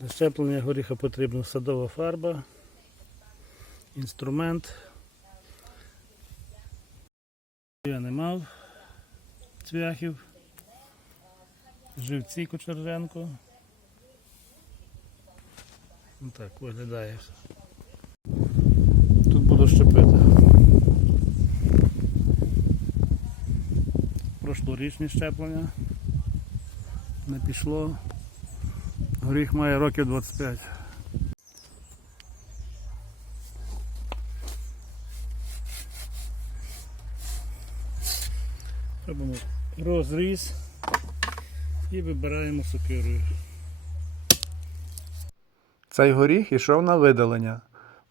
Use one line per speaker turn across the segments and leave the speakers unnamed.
Для щеплення горіха потрібна садова фарба, інструмент. Я не мав цвяхів, живці Кочерженко. Ну так виглядає все. Тут буду щепити. Прошлорічне щеплення. Не пішло. Горіх має років 25. Робимо розріз і вибираємо сокирою.
Цей горіх ішов на видалення.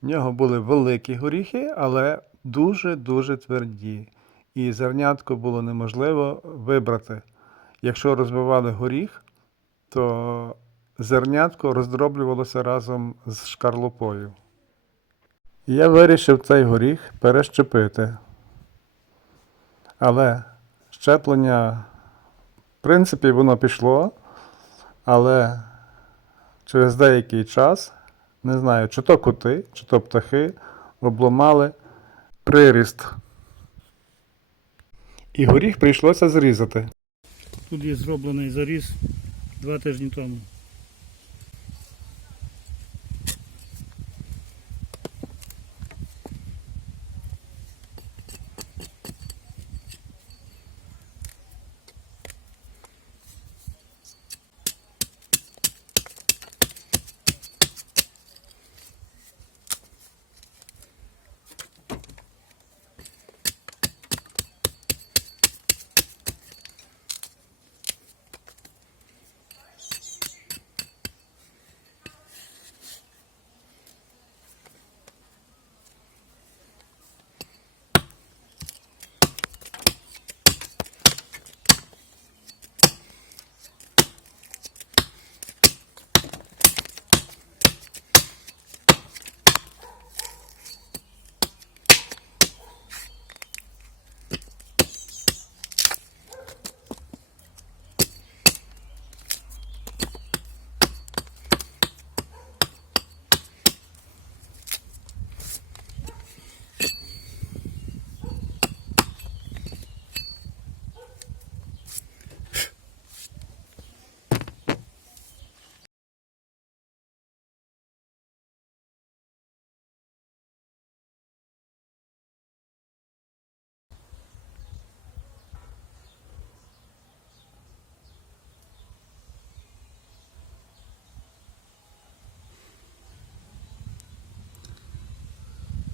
В нього були великі горіхи, але дуже-дуже тверді. І зернятко було неможливо вибрати. Якщо розбивали горіх, то зернятко роздроблювалося разом з шкарлупою. Я вирішив цей горіх перещепити. Але щеплення, в принципі, воно пішло, але через деякий час, не знаю, чи то кути, чи то птахи, обламали приріст. І горіх прийшлося зрізати.
Тут є зроблений заріз два тижні тому.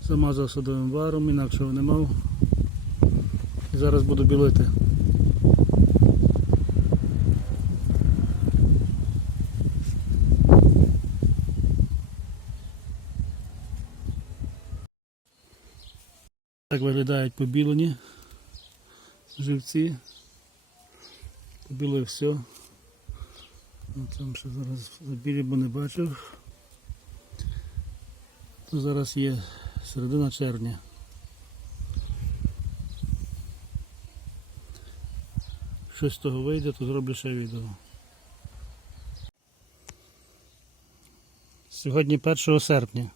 Замазав садовим варом, інакшого не мав. І зараз буду білити. Так виглядають побілені живці. Побілив все. Там ще зараз забілі, бо не бачив. То зараз є середина червня. Щось з того вийде, то зроблю ще відео. Сьогодні 1 серпня.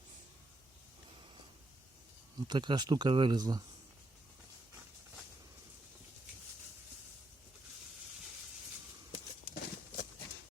Ось така штука вилізла.